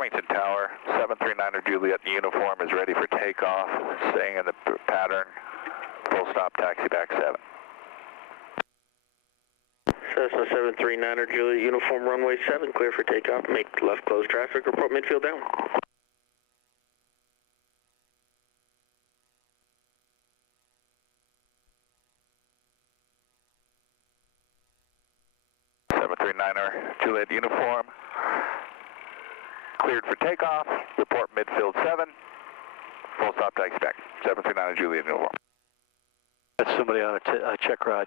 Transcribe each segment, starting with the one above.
Farmington Tower, 739er Juliet uniform is ready for takeoff, staying in the pattern, full stop, taxi back 7. Cessna 739er Juliet uniform runway 7, clear for takeoff, make left close traffic, report midfield down. Juliet uniform, cleared for takeoff, report midfield 7, full stop, taxi back, 739 Juliet uniform. That's somebody on a check ride.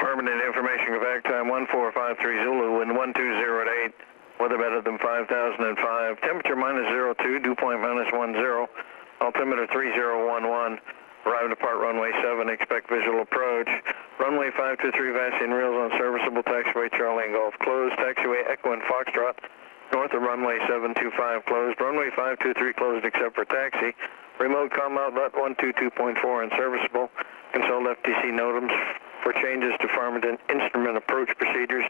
Permanent information, Quebec time 1453 Zulu, wind 120 at 8, weather better than 5005, temperature -02, dew point -10, altimeter 3011, arrive to depart runway 7, expect visual approach, runway 523 Vassian rails on serviceable, taxiway Charlie and Golf closed, taxiway Echo and Foxtrot, north of runway 725 closed, runway 523 closed except for taxi, remote comm outlet 122.4 unserviceable, consult FTC NOTAMs for changes to Farmington instrument approach procedures,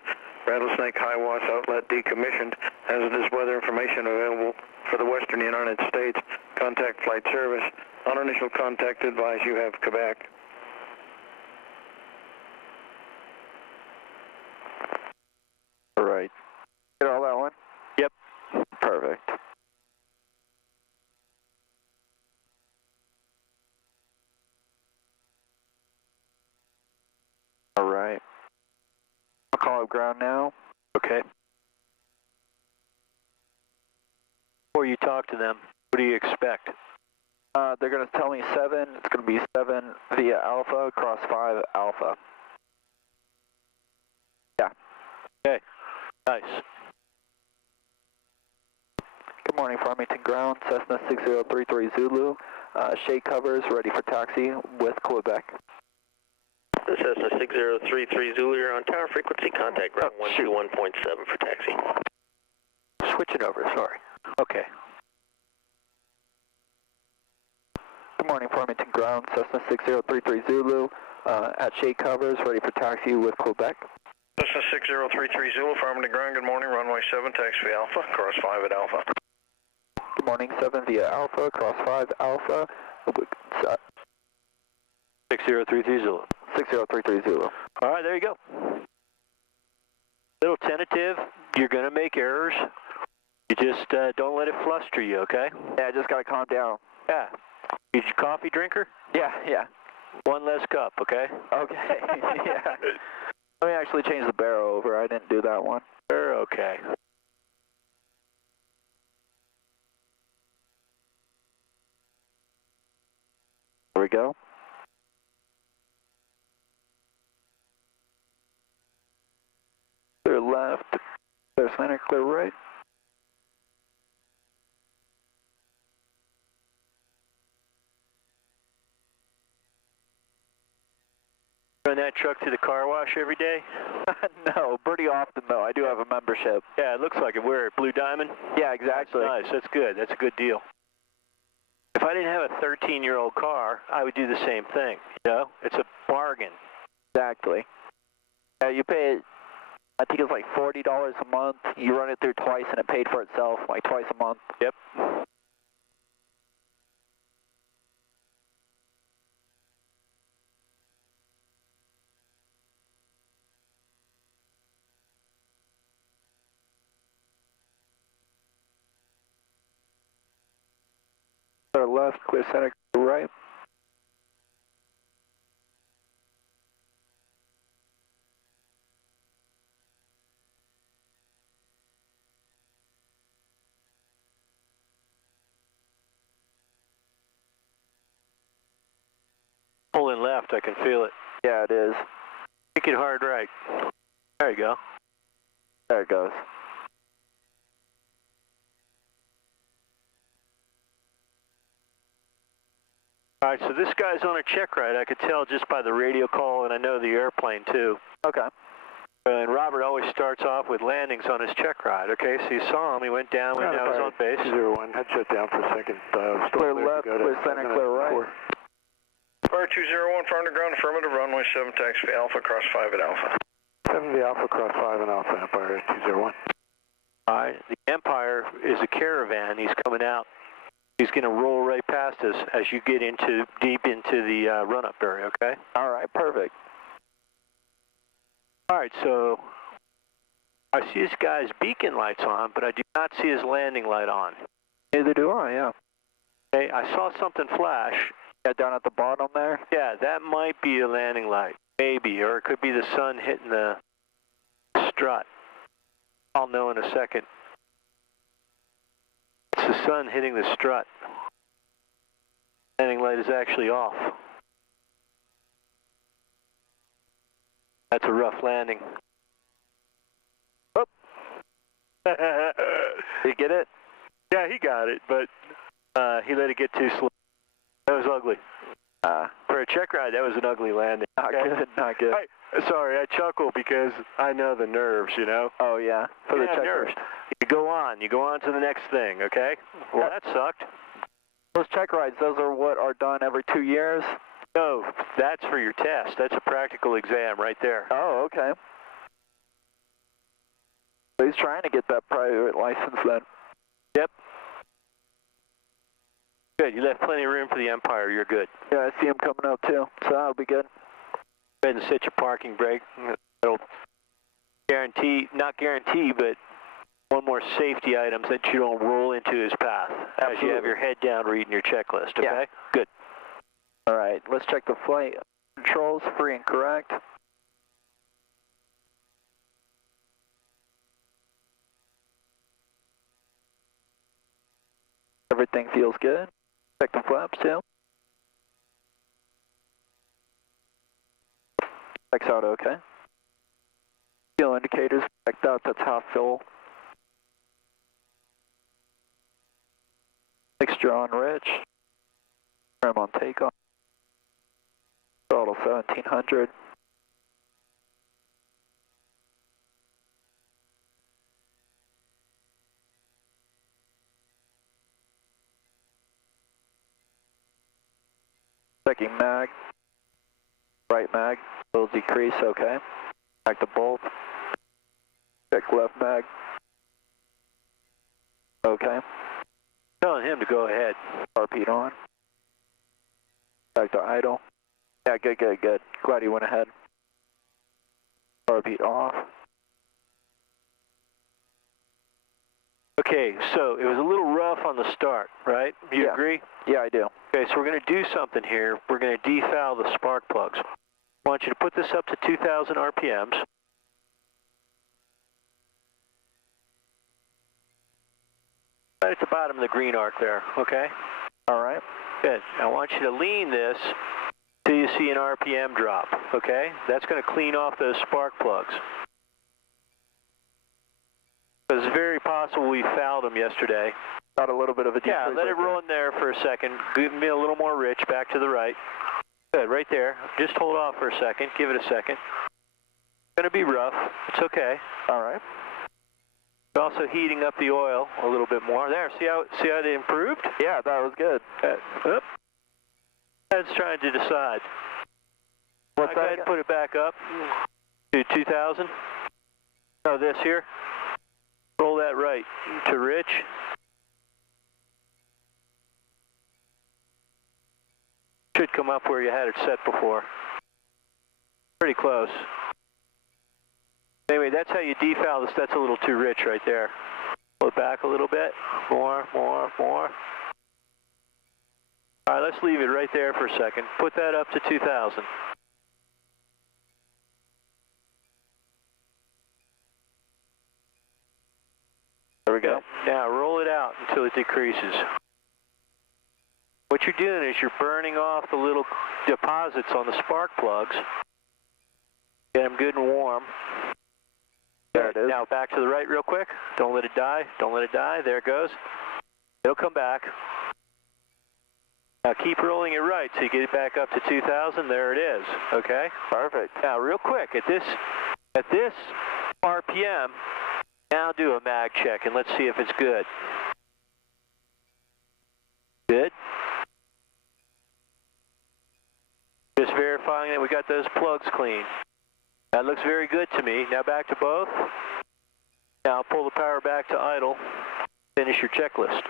Rattlesnake High Watts outlet decommissioned, hazardous weather information available for the western United States, contact flight service, on initial contact advise you have Quebec. All right. Get all that one? Yep. Perfect. All right. I'll call up ground now. Okay. Before you talk to them, what do you expect? They're going to tell me 7. It's going to be 7 via Alpha, cross 5 Alpha. Yeah. Okay. Nice. Good morning, Farmington Ground, Cessna 6033 Zulu. Shade covers, ready for taxi with Quebec. Cessna 6033 Zulu, you're on tower frequency, contact ground 121.7 for taxi. Switching over, sorry. Okay. Good morning, Farmington Ground, Cessna 6033 Zulu. At shade covers, ready for taxi with Quebec. Cessna 6033 Zulu, Farmington Ground, good morning, runway 7, taxi Alpha, cross 5 at Alpha. Good morning, 7 via Alpha, cross 5 Alpha. 6033 Zulu. 6033 Zulu. All right, there you go. Little tentative. You're going to make errors. You just don't let it fluster you, okay? Yeah, I just got to calm down. Yeah. You a coffee drinker? Yeah, yeah. One less cup, okay? Okay, yeah. Let me actually change the barrel over. I didn't do that one. Sure, okay. There we go. Clear left, clear center, clear right. Run that truck to the car wash every day? No, pretty often though. I do have a membership. Yeah, it looks like it. Where, Blue Diamond? Yeah, exactly. That's nice. That's good. That's a good deal. If I didn't have a 13-year-old car, I would do the same thing. You know, it's a bargain. Exactly. You pay, I think it's like $40 a month. You run it through twice and it paid for itself, like twice a month. Yep. Clear left, clear center, clear right. Pulling left, I can feel it. Yeah, it is. Kick it hard right. There you go. There it goes. All right, so this guy's on a check ride. I could tell just by the radio call, and I know the airplane too. Okay. And Rob Robert always starts off with landings on his check ride, okay? So you saw him, he went down, went down his own base. 201, head shut down for a second. Clear left, clear center, clear right. Fire 201 for underground, affirmative, runway 7, taxi Alpha, cross 5 at Alpha. 7 the Alpha, cross 5 and Alpha, Empire 201. All right, the Empire is a caravan, he's coming out. He's going to roll right past us as you get deep into the run-up area, okay? All right, perfect. All right, so I see this guy's beacon lights on, but I do not see his landing light on. Neither do I, yeah. Okay, I saw something flash. Yeah, down at the bottom there? Yeah, that might be a landing light, maybe, or it could be the sun hitting the strut. I'll know in a second. It's the sun hitting the strut. Landing light is actually off. That's a rough landing. Oh. Did you get it? Yeah, he got it, but he let it get too slow. That was ugly. For a check ride, that was an ugly landing. Not good, not good. Sorry, I chuckle because I know the nerves, you know? Oh, yeah. For the check nerves. You go on to the next thing, okay? Well, that sucked. Those check rides, those are what are done every 2 years? No, that's for your test. That's a practical exam right there. Oh, okay. So he's trying to get that private license then. Yep. Good, you left plenty of room for the Empire. You're good. Yeah, I see him coming up too, so that'll be good. Go ahead and set your parking brake. That'll guarantee, not guarantee, but one more safety items that you don't roll into his path as you have your head down reading your checklist, okay? Yeah. Good. All right, let's check the flight controls, free and correct. Everything feels good. Check the flaps too. Checks out okay. Fuel indicators checked out, that's half full. Mixture on rich. Trim on takeoff. Throttle 1700. Checking mag. Right mag. Will decrease, okay. Back to bolt. Check left mag. Okay. Telling him to go ahead. RP on. Back to idle. Yeah, good, good, good. Glad you went ahead. RP off. Okay, so it was a little rough on the start, right? You agree? Yeah, I do. Okay, so we're going to do something here. We're going to defoul the spark plugs. I want you to put this up to 2,000 RPMs. Right at the bottom of the green arc there, okay? All right. Good. I want you to lean this till you see an RPM drop, okay? That's going to clean off those spark plugs. It's very possible we fouled them yesterday. Got a little bit of a decrease. Yeah, let it roll in there for a second. Give me a little more rich, back to the right. Good, right there. Just hold off for a second. Give it a second. It's going to be rough. It's okay. All right. It's also heating up the oil a little bit more. There, see how they improved? Yeah, that was good. That's trying to decide. What's Go that? ahead and put it back up to 2,000. No, this here. Roll that right to rich. Should come up where you had it set before. Pretty close. Anyway, that's how you defoul this. That's a little too rich right there. Pull it back a little bit. More, more, more. All right, let's leave it right there for a second. Put that up to 2,000. There we go. Now roll it out until it decreases. What you're doing is you're burning off the little deposits on the spark plugs. Get them good and warm. There it is. Now back to the right real quick. Don't let it die. Don't let it die. There it goes. It'll come back. Now keep rolling it right so you get it back up to 2,000. There it is. Okay? Perfect. Now real quick, at this RPM. Now do a mag check and let's see if it's good. Good. Just verifying that we got those plugs clean. That looks very good to me. Now back to both. Now pull the power back to idle. Finish your checklist.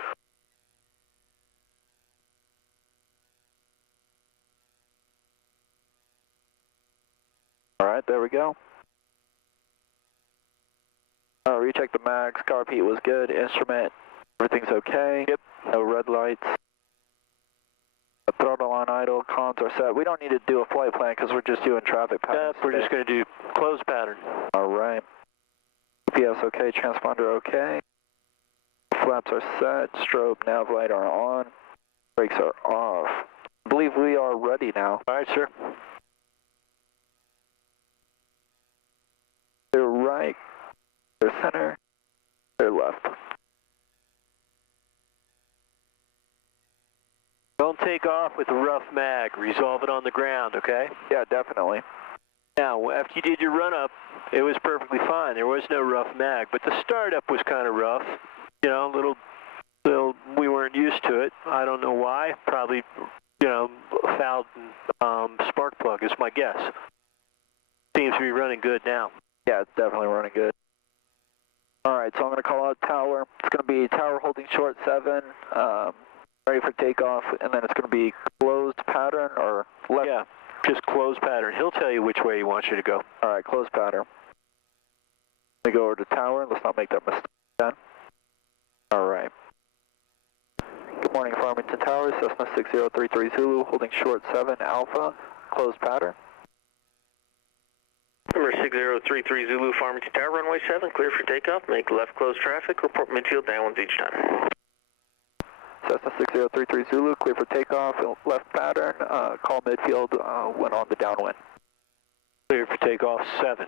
All right, there we go. Recheck the mags. Carpet was good. Instrument, everything's okay. Yep. No red lights. The throttle on idle. Comms are set. We don't need to do a flight plan because we're just doing traffic patterns. We're just going to do closed pattern. All right. GPS okay. Transponder okay. Flaps are set. Strobe, nav light are on. Brakes are off. I believe we are ready now. All right, sir. Clear right. Clear center. Clear left. Don't take off with a rough mag. Resolve it on the ground, okay? Yeah, definitely. Now, after you did your run-up, it was perfectly fine. There was no rough mag, but the startup was kind of rough. You know, a little, we weren't used to it. I don't know why. Probably, you know, fouled spark plug is my guess. Seems to be running good now. Yeah, it's definitely running good. All right, so I'm going to call out tower. It's going to be tower holding short 7, ready for takeoff, and then it's going to be closed pattern or left. Yeah, just closed pattern. He'll tell you which way he wants you to go. All right, closed pattern. Let me go over to tower. Let's not make that mistake again. All right. Good morning, Farmington Tower. Cessna 6033 Zulu, holding short 7 Alpha, closed pattern. Number 6033 Zulu, Farmington Tower, runway 7, clear for takeoff. Make left close traffic. Report midfield downwinds each time. Cessna 6033 Zulu, clear for takeoff. Left pattern. Call midfield when on the downwind. Clear for takeoff 7.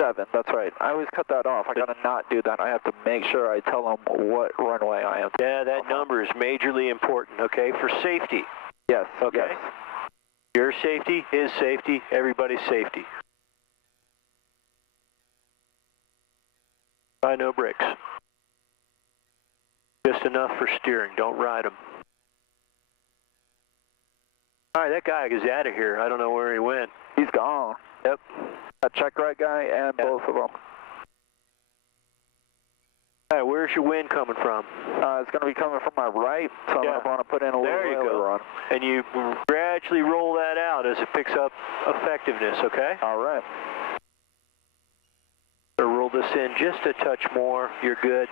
7, that's right. I always cut that off. I gotta not do that. I have to make sure I tell them what runway I am. Yeah, that number is majorly important, okay, for safety. Yes. Okay. Yes. Your safety, his safety, everybody's safety. Try no brakes. Just enough for steering. Don't ride them. All right, that guy is out of here. I don't know where he went. He's gone. Yep. That check right guy and both of them. All right, where's your wind coming from? It's going to be coming from my right, so I'm going to want to put in a little ailer on. And you gradually roll that out as it picks up effectiveness, okay? All right. So roll this in just a touch more. You're good.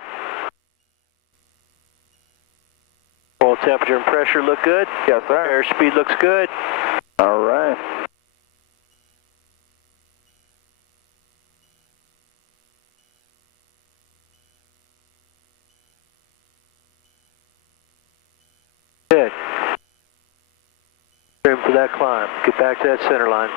Oil temperature and pressure look good? Yes, sir. Airspeed looks good. All right. Good. Trim for that climb. Get back to that center line.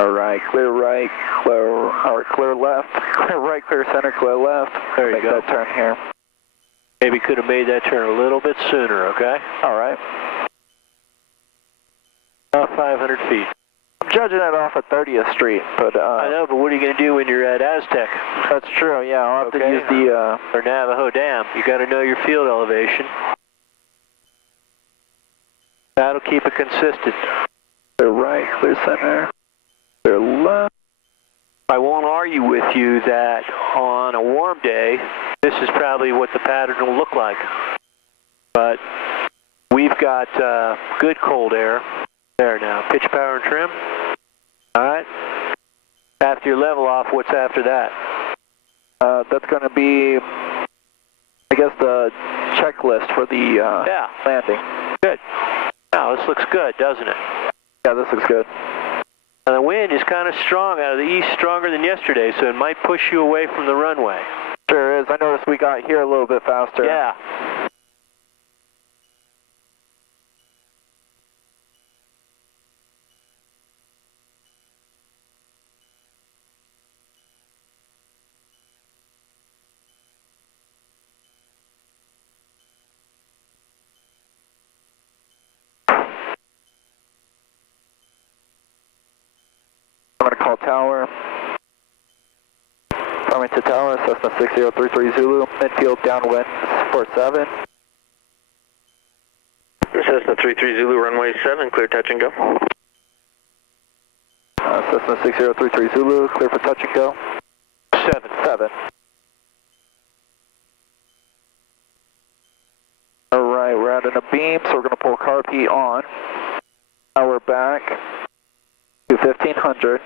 All right, clear right, clear left, clear right, clear center, clear left. There you Make go. that turn here. Maybe could have made that turn a little bit sooner, okay? All right. About 500 feet. judging it off of 30th Street, but I know, but what are you going to do when you're at Aztec? That's true. Yeah, I'll have to use the or Navajo Dam. You got to know your field elevation. That'll keep it consistent. Clear right, clear center, clear left. I won't argue with you that on a warm day, this is probably what the pattern will look like. But we've got good cold air. There now, pitch, power, and trim. All right. After your level off, what's after that? That's going to be, I guess, the checklist for the landing. Good. Now, this looks good, doesn't it? Yeah, this looks good. And the wind is kind of strong out of the east, stronger than yesterday, so it might push you away from the runway. Sure is. I noticed we got here a little bit faster. Yeah. I'm going to call tower. Coming to tower, Cessna 6033 Zulu, midfield downwind 47. Cessna 33 Zulu, runway 7, clear touch and go. Cessna 6033 Zulu, clear for touch and go. 7. Alright, we're out in a beam, so we're going to pull carb heat on. Now we're back to 1500.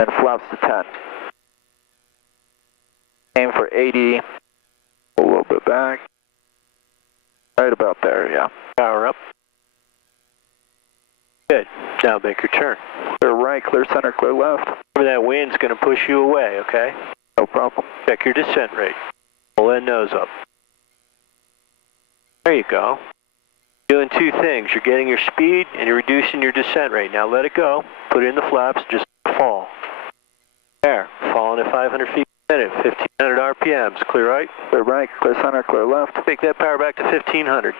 And flaps to 10. Aim for 80. A little bit back. Right about there, yeah. Power up. Good. Now make your turn. Clear right, clear center, clear left. Remember that wind's going to push you away, okay? No problem. Check your descent rate. Pull that nose up. There you go. Doing two things. You're getting your speed and you're reducing your descent rate. Now let it go. Put it in the flaps. Just fall. There. Falling at 500 feet per minute. 1,500 RPMs. Clear right? Clear right, clear center, clear left. Take that power back to 1,500.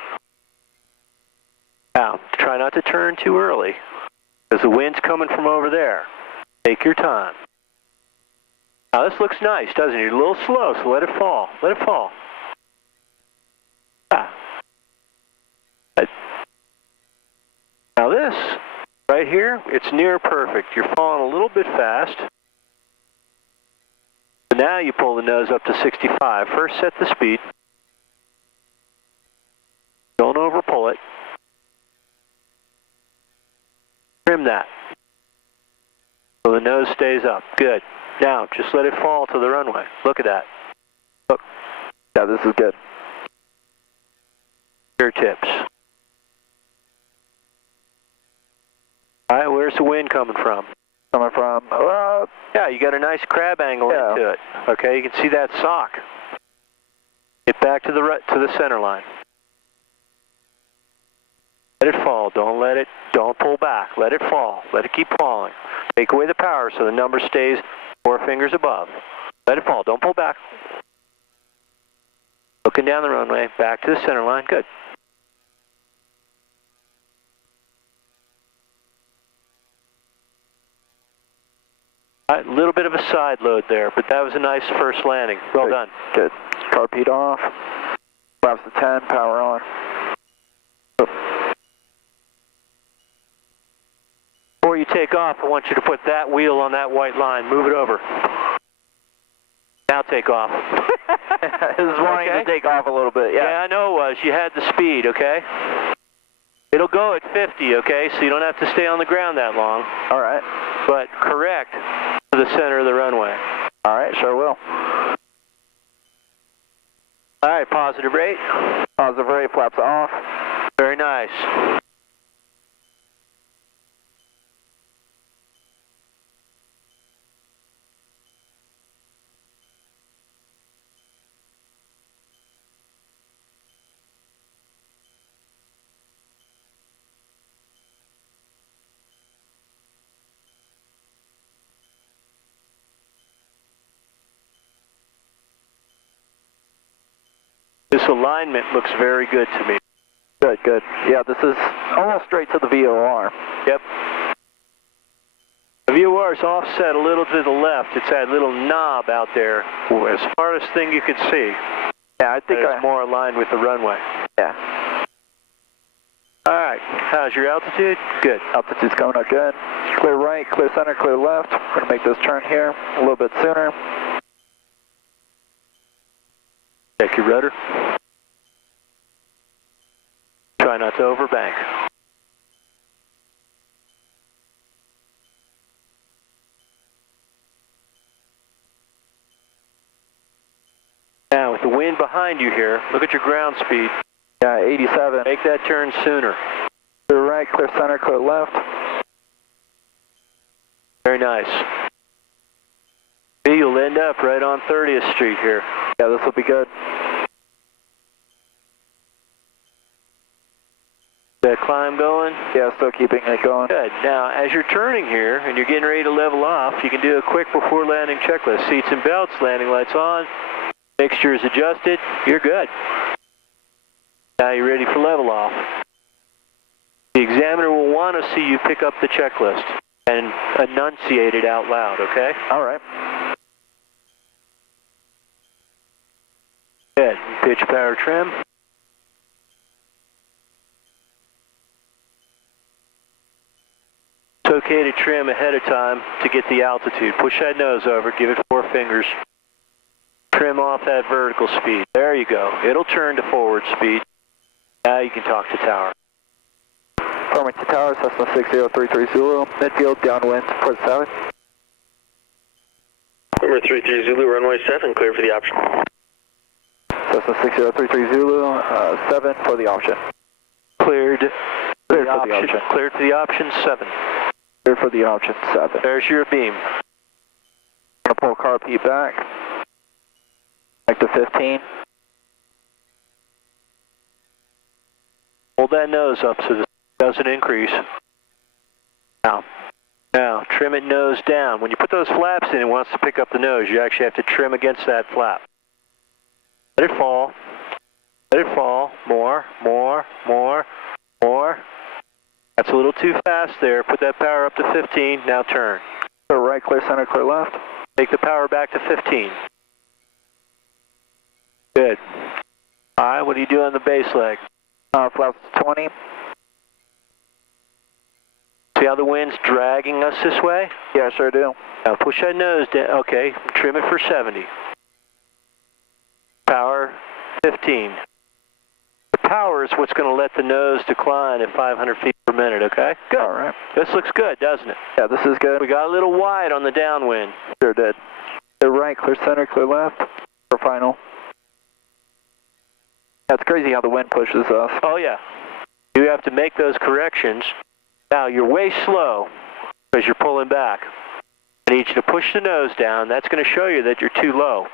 Now, try not to turn too early, because the wind's coming from over there. Take your time. Now, this looks nice, doesn't it? You're a little slow, so let it fall. Let it fall. Now this, right here, it's near perfect. You're falling a little bit fast. So now you pull the nose up to 65. First set the speed. Don't over pull it. Trim that. So the nose stays up. Good. Now, just let it fall to the runway. Look at that. Look. Yeah, this is good. Your tips. All right, where's the wind coming from? Coming from, yeah, you got a nice crab angle yeah. into it. Okay, you can see that sock. Get back to the center line. Let it fall. Don't pull back. Let it fall. Let it keep falling. Take away the power so the number stays 4 fingers above. Let it fall. Don't pull back. Looking down the runway, back to the center line. Good. A little bit of a side load there, but that was a nice first landing. Well good. Done. Good. Carb heat off. Flaps to 10, power on. Before you take off, I want you to put that wheel on that white line. Move it over. Now take off. It was wanting to take off a little bit, yeah. Yeah, I know it was. You had the speed, okay? It'll go at 50, okay? So you don't have to stay on the ground that long. All right. But correct to the center of the runway. All right, sure will. All right, positive rate. Positive rate, flaps off. Very nice. This alignment looks very good to me. Good, good. Yeah, this is almost straight to the VOR. Yep. The VOR is offset a little to the left. It's that little knob out there, as farthest thing you could see. Yeah, I think it's more aligned with the runway. Yeah. All right. How's your altitude? Good. Altitude's coming up good. Clear right, clear center, clear left. We're going to make this turn here a little bit sooner. Check your rudder. Try not to overbank. Now, with the wind behind you here, look at your ground speed. Yeah, 87. Make that turn sooner. Clear right, clear center, clear left. Very nice. See, you'll end up right on 30th Street here. Yeah, this will be good. That climb going? Yeah, still keeping it going. Good. Now, as you're turning here and you're getting ready to level off, you can do a quick before landing checklist. Seats and belts, landing lights on, mixture is adjusted, you're good. Now you're ready for level off. The examiner will want to see you pick up the checklist and enunciate it out loud, okay? All right. Good. Pitch, power, trim. It's okay to trim ahead of time to get the altitude. Push that nose over, give it 4 fingers. Trim off that vertical speed. There you go. It'll turn to forward speed. Now you can talk to tower. Forming to tower, Cessna 6033 Zulu, midfield, downwind, port 7. Number 33 Zulu, runway 7, clear for the option. Cessna 6033 Zulu, 7 for the option. Cleared. Cleared for the option. Cleared for the option, 7. Cleared for the option, 7. There's your beam. Gonna pull car P back to 15. Hold that nose up so it doesn't increase. Now, trim it nose down. When you put those flaps in, it wants to pick up the nose. You actually have to trim against that flap. Let it fall. Let it fall. More, more, more, more. That's a little too fast there. Put that power up to 15. Now turn. Clear right, clear center, clear left. Take the power back to 15. Good. All right, what do you do on the base leg? Flaps 20. See how the wind's dragging us this way? Yeah, sure do. Now push that nose down. Okay, trim it for 70. Power 15. The power is what's going to let the nose decline at 500 feet per minute, okay? Good. All right. This looks good, doesn't it? Yeah, this is good. We got a little wide on the downwind. Sure did. Clear right, clear center, clear left for final. That's crazy how the wind pushes us. Oh, yeah. You have to make those corrections. Now, you're way slow because you're pulling back. I need you to push the nose down. That's going to show you that you're too low.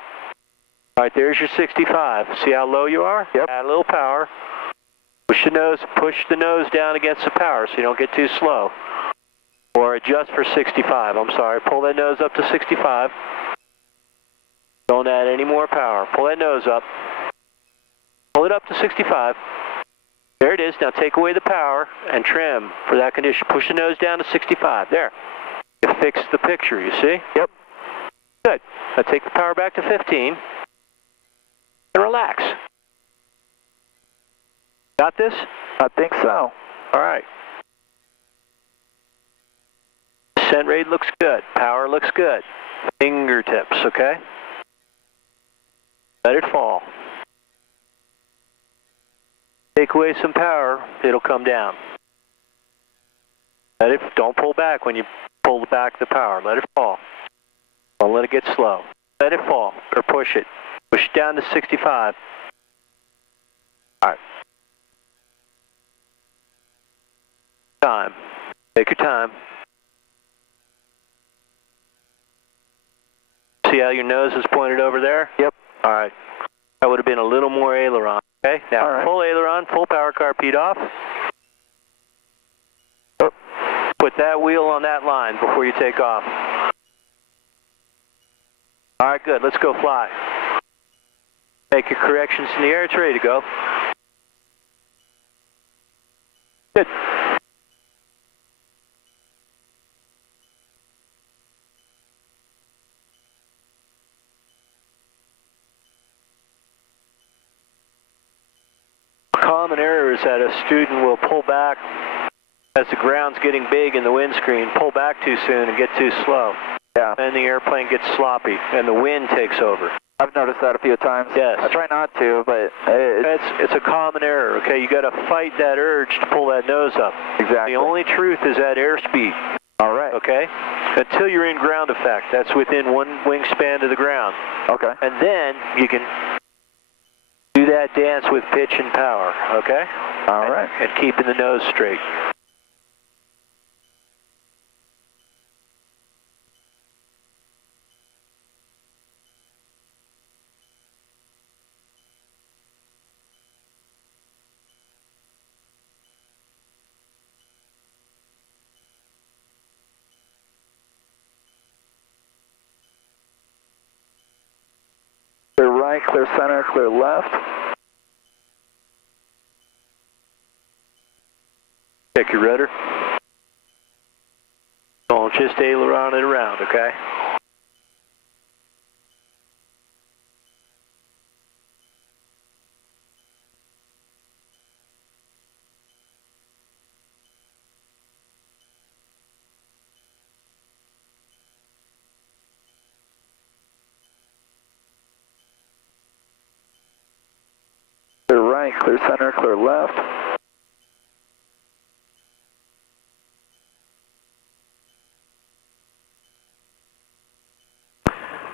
All right, there's your 65. See how low you are? Yep. Add a little power. Push the nose down against the power so you don't get too slow. Or adjust for 65. I'm sorry. Pull that nose up to 65. Don't add any more power. Pull that nose up. Pull it up to 65. There it is. Now take away the power and trim for that condition. Push the nose down to 65. There. You fixed the picture, you see? Yep. Good. Now take the power back to 15 and relax. Got this? I think so. All right. Descent rate looks good. Power looks good. Fingertips, okay? Let it fall. Take away some power, it'll come down. Don't pull back when you pull back the power. Let it fall. Don't let it get slow. Let it fall, or push it. Push it down to 65. All right. Time. Take your time. See how your nose is pointed over there? Yep. All right. That would have been a little more aileron. Okay, now right. Full aileron, full power carpet off. Oh. Put that wheel on that line before you take off. All right, good. Let's go fly. Make your corrections in the air. It's ready to go. Good. Common error is that a student will pull back as the ground's getting big in the windscreen, pull back too soon and get too slow. Yeah. And the airplane gets sloppy and the wind takes over. I've noticed that a few times. Yes. I try not to, but It's a common error, okay? You got to fight that urge to pull that nose up. exactly. The only truth is that airspeed, All right. okay? Until you're in ground effect, that's within one wingspan to the ground. Okay. And then you can do that dance with pitch and power, okay? All right. And keeping the nose straight. Clear right, clear center, clear left. Check your rudder. Don't just aileron it around, okay? Clear right, clear center, clear left.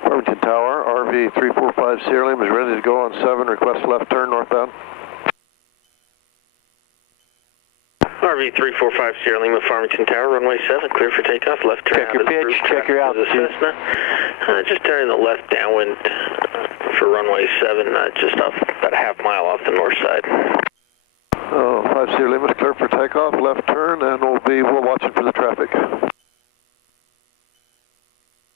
Farmington Tower, RV 345 Sierra Lima is ready to go on 7, request left turn northbound. RV 345 Sierra Lima, Farmington Tower, runway 7, clear for takeoff, left turn. Check your pitch, check your altitude. Just turning the left downwind for runway 7, just off about a half mile off the north side. 5 Sierra Lima is clear for takeoff, left turn, and we're watching for the traffic.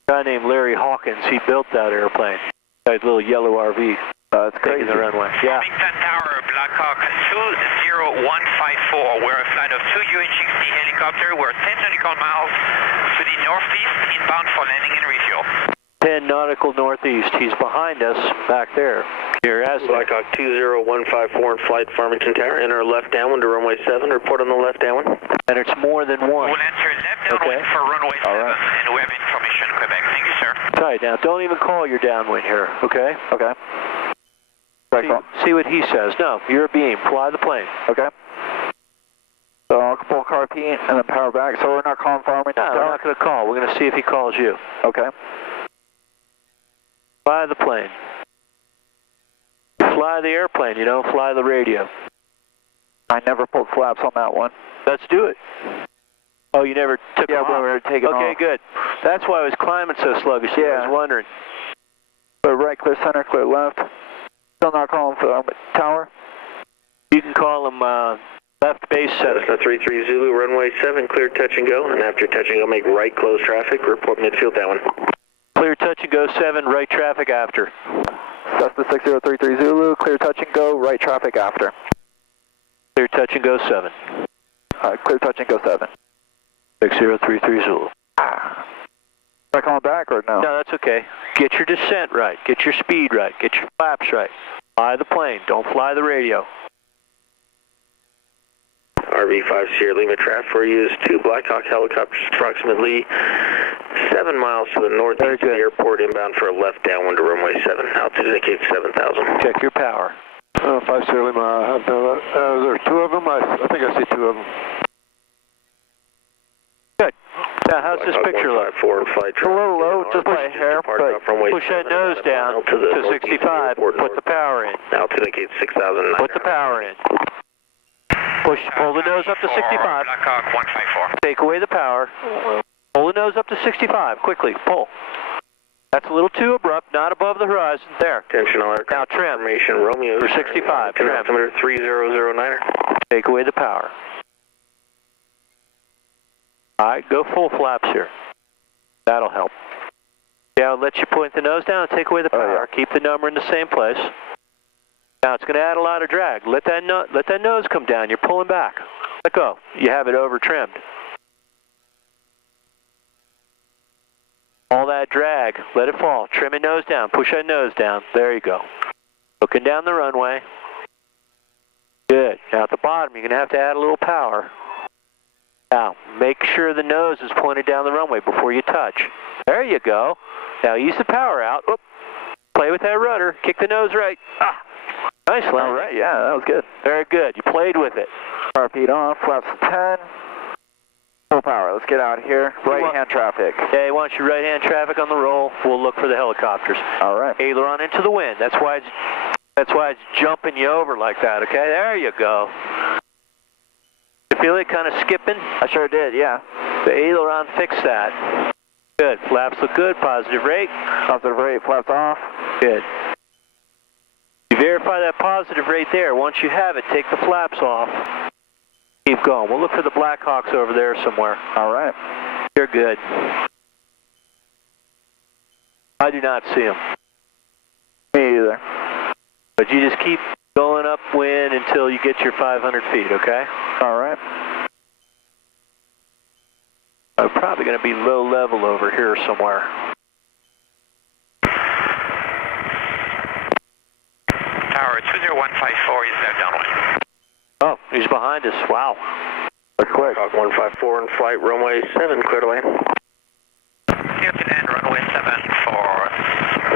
A guy named Larry Hawkins, he built that airplane. That little yellow RV. That's Taking crazy. the runway. Yeah. Farmington Tower, Blackhawk 20154. We're a flight of 2 UH-60 helicopter. We're 10 nautical miles to the northeast, inbound for landing and refuel. 10 nautical northeast. He's behind us back there. Here as Blackhawk 20154 in flight, Farmington Tower, enter left downwind to runway 7, report on the left downwind. and it's more than one. We'll enter left downwind for runway 7, and we have information, Quebec. Thank you, sir. Right, now don't even call your downwind here, okay? Okay. See what he says. No, you're a beam. Fly the plane. Okay. So I'll pull car P and then power back. So we're not calling Farmington No, Tower? we're not going to call. We're going to see if he calls you. Okay. Fly the plane. Fly the airplane, you don't fly the radio. I never pulled flaps on that one. Let's do it. Oh, you never took Yeah, them we off? were taking Okay, off. good. That's why I was climbing so sluggish. Yeah. I was wondering. Clear right, clear center, clear left. Still not calling Farmington Tower? You can call him left base center. Cessna 33 Zulu, runway 7, clear touch and go, and after touch and go, make right close traffic, report midfield downwind. Clear touch and go 7, right traffic after. Cessna 6033 Zulu, clear touch and go, right traffic after. Clear touch and go 7. Clear touch and go 7. 6033 Zulu. Am I calling back or no? No, that's okay. Get your descent right. Get your speed right. Get your flaps right. Fly the plane. Don't fly the radio. RV-5 Sierra Lima traffic for you is 2 Blackhawk helicopters approximately 7 miles to the northeast of the airport, inbound for a left downwind to runway 7. Altitude indicates 7,000. Check your power. 5 Sierra Lima, there are 2 of them. I think I see 2 of them. Good. Now, how's this picture look? It's a little low, just by a hair, but push that nose down to 65. Put the power in. Altitude indicates 6,000. Put the power in. Pull the nose up to 65. Blackhawk 154. Take away the power. Pull the nose up to 65. Quickly. Pull. That's a little too abrupt. Not above the horizon. There. Attention all aircraft. Now trim. Information Romeo. For 65. Trim. Altimeter 3009er. Take away the power. All right. Go full flaps here. That'll help. Yeah, I'll let you point the nose down and take away the power. Keep the number in the same place. Now it's going to add a lot of drag. Let that nose come down. You're pulling back. Let go. You have it over trimmed. All that drag, let it fall. Trim it nose down. Push that nose down. There you go. Looking down the runway. Good. Now at the bottom, you're going to add a little power. Now, make sure the nose is pointed down the runway before you touch. There you go. Now ease the power out. Oop. Play with that rudder. Kick the nose right. Ah, nice landing. All right, yeah, that was good. Very good. You played with it. RP on, flaps 10. Full power, let's get out of here. Right-hand traffic. Okay, want you right-hand traffic on the roll. We'll look for the helicopters. All right. Aileron into the wind. That's why it's jumping you over like that, okay? There you go. You feel it kind of skipping? I sure did, yeah. The aileron fixed that. Good. Flaps look good. Positive rate. Positive rate, flaps off. Good. You verify that positive rate there. Once you have it, take the flaps off. Keep going. We'll look for the Blackhawks over there somewhere. All right. You're good. I do not see them. Me either. But you just keep going upwind until you get your 500 feet, okay? All right. I'm probably going to be low level over here somewhere. Tower 20154 is now downwind. Oh, he's behind us. Wow. That's quick. 154 in flight, runway 7, clear to land. Clear to land, runway 7 for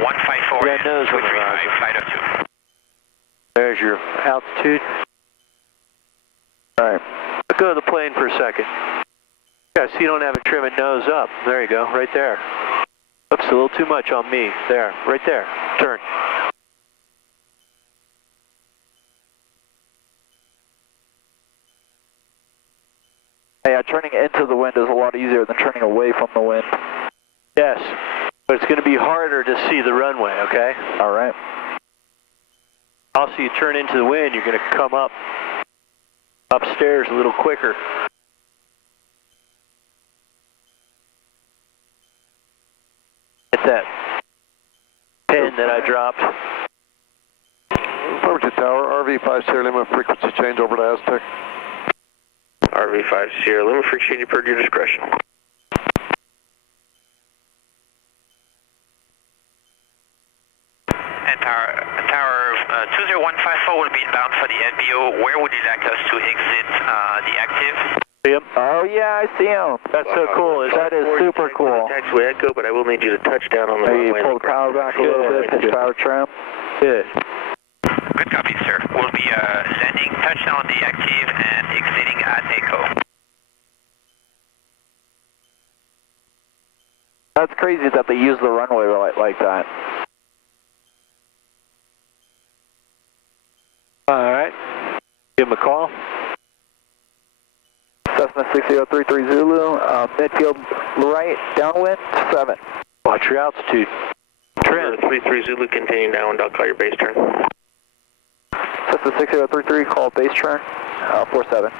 154 Yeah, nose on the horizon. flight of 2. There's your altitude. All right. Let go of the plane for a second. Yeah, so you don't have it trim it nose up. There you go, right there. Oops, a little too much on me. There, right there. Turn. Yeah, turning into the wind is a lot easier than turning away from the wind. Yes, but it's going to be harder to see the runway, okay? All right. Also, you turn into the wind, you're going to come up upstairs a little quicker. Hit that pin that I dropped. Affirmative Tower, RV5 Sierra Lima, frequency change over to Aztec. RV5 Sierra Lima, frequency change per your discretion. And Tower 20154 will be inbound for the NBO. Where would you like us to exit the active? See him? Oh, yeah, I see him. That's so cool. That is super cool. Taxiway Echo, but I will need you to touch down on the Maybe runway. pull the power back a little bit, pitch power trim. Good. Good copy, sir. We'll be landing, touchdown on the active, and exiting at Echo. That's crazy that they use the runway like that. All right. Give him a call. Cessna 6033 Zulu, midfield right, downwind, 7. Watch your altitude. Trim. 33 Zulu, continue downwind. I'll call your base turn. Cessna 6033, call base turn, 47.